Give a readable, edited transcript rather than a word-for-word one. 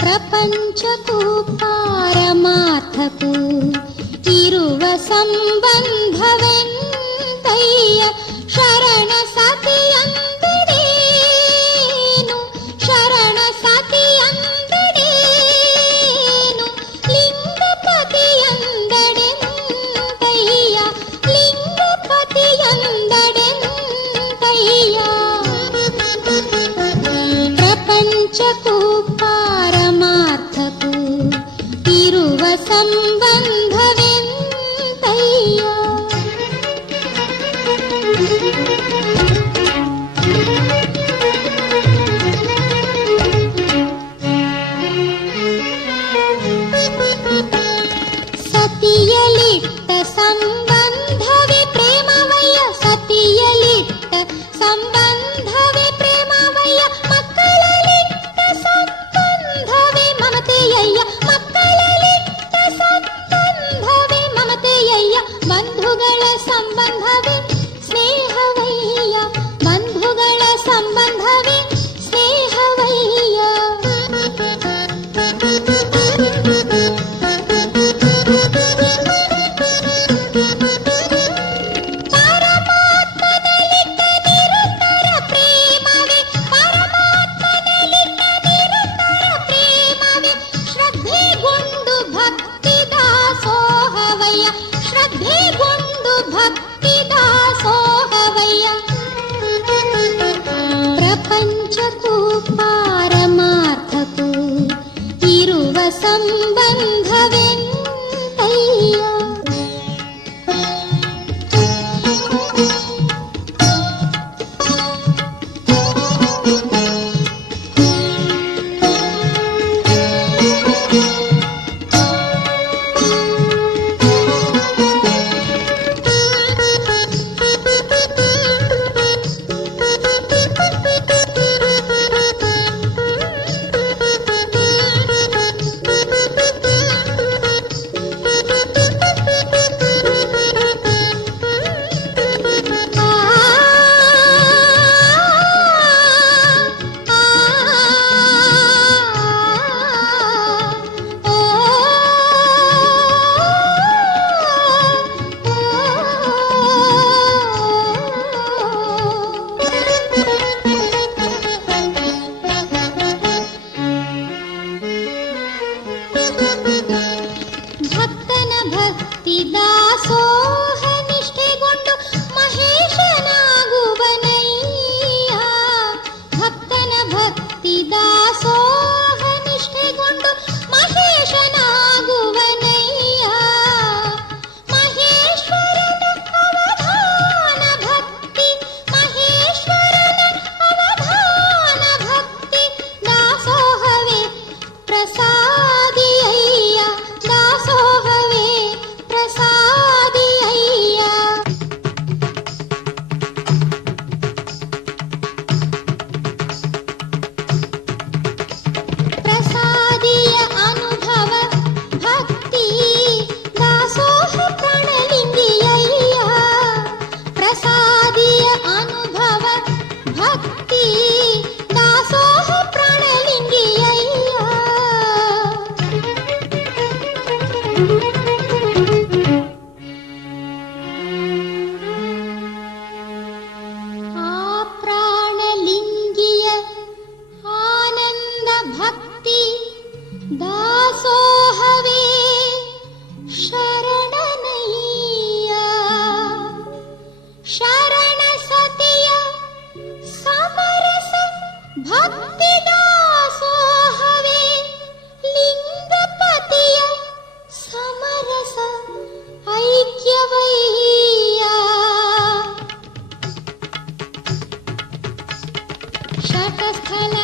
ಪ್ರಪಂಚಕ್ಕೂ ಪಾರಮಾರ್ಥಕ್ಕೂ ಇರುವ ಸಂಬಂಧವೆಂತಯ್ಯ ಶರಣ ಸತಿಯಂದಡೇನು ಶರಣ ಸತಿಯಂದಡೇನು ಲಿಂಗಪತಿಯಂದಡೆಂತಯ್ಯ ಲಿಂಗಪತಿಯಂದಡೆಂತಯ್ಯ ಪ್ರಪಂಚಕ್ಕೂ ಪಾರಮಾರ್ಥಕ್ಕೂ ಇರುವ ಸಂಬಂಧವೆಂತಯ್ಯ. ಸತಿಯಲಿಟ್ಟ ಸಂಬಂಧವೇ ಪ್ರೇಮವಯ್ಯ ಸತಿಯಲಿಟ್ಟ ಸಂಬಂಧವೇ ಪ್ರೇಮವಯ್ಯ ಮಕ್ಕಳಲಿಟ್ಟ ಸಂಬಂಧವೇ ಮಮತೆಯಯ್ಯ ಮಕ್ಕಳಲಿಟ್ಟ ಸಂಬಂಧವೇ ಮಮತೆಯಯ್ಯ ಬಂಧುಗಳ ಸಂಬಂಧವೇ ಸ್ನೇಹವಯ್ಯ ಬಂಧುಗಳ ಸಂಬಂಧವೇ ಸ್ನೇಹವಯ್ಯ. ಪರಮಾತ್ಮನಲ್ಲಿಟ್ಟ ನಿರಂತರ ಪ್ರೇಮವೇ ಪರಮಾತ್ಮನಲ್ಲಿಟ್ಟ ನಿರಂತರ ಪ್ರೇಮವೇ ಶ್ರದ್ಧೆಗೊಂಡು ಭಕ್ತಿ ದಾಸೋಹವಯ್ಯ ಶ್ರದ್ಧೆಗೊಂಡು ಭಕ್ತಿ ದಾಸೋಹವಯ್ಯ. ಪ್ರಪಂಚಕ್ಕೂ ಪಾರಮಾರ್ಥಕ್ಕೂ ಇರುವ ಸಂಬಂಧವೆಂತಯ್ಯ. ಭಕ್ತನ ಭಕ್ತಿ ದಾಸೋಹ ನಿಷ್ಠೆಗೊಂಡು ಮಹೇಶನಾಗುವನಯ್ಯ ಭಕ್ತನ ಭಕ್ತಿ ದಾಸೋಹ ನಿಷ್ಠೆಗೊಂಡು ಮಹೇಶನಾಗುವನಯ್ಯ. ಮಹೇಶ್ವರನ ಅವಧಾನ ಭಕ್ತಿ ಮಹೇಶ್ವರನ ಅವಧಾನ ಭಕ್ತಿ ದಾಸೋಹವೇ ಪ್ರಸಾದಿಯಯ್ಯ ದಾಸೋಹವೇ ಪ್ರಸಾದಿಯಯ್ಯ. ಪ್ರಸಾದಿಯ ಅನುಭವ ಭಕ್ತಿ ದಾಸೋಹ ಪ್ರಣಲಿಂಗಿಯಯ್ಯ ಪ್ರಸಾದಿಯ ಅನುಭವ ಭಕ್ತಿ ದಾಸೋಹ ಪ್ರಣಲಿಂಗಿಯಯ್ಯ. ಆ ಪ್ರಾಣಲಿಂಗಿಯಯ್ಯ ಭಕ್ತಿ ದಾಸೋಹವೇ ಲಿಂಗಪತಿಯ ಸಮರಸ ಐಕ್ಯವಯ್ಯ. ಷಟಸ್ಥಲ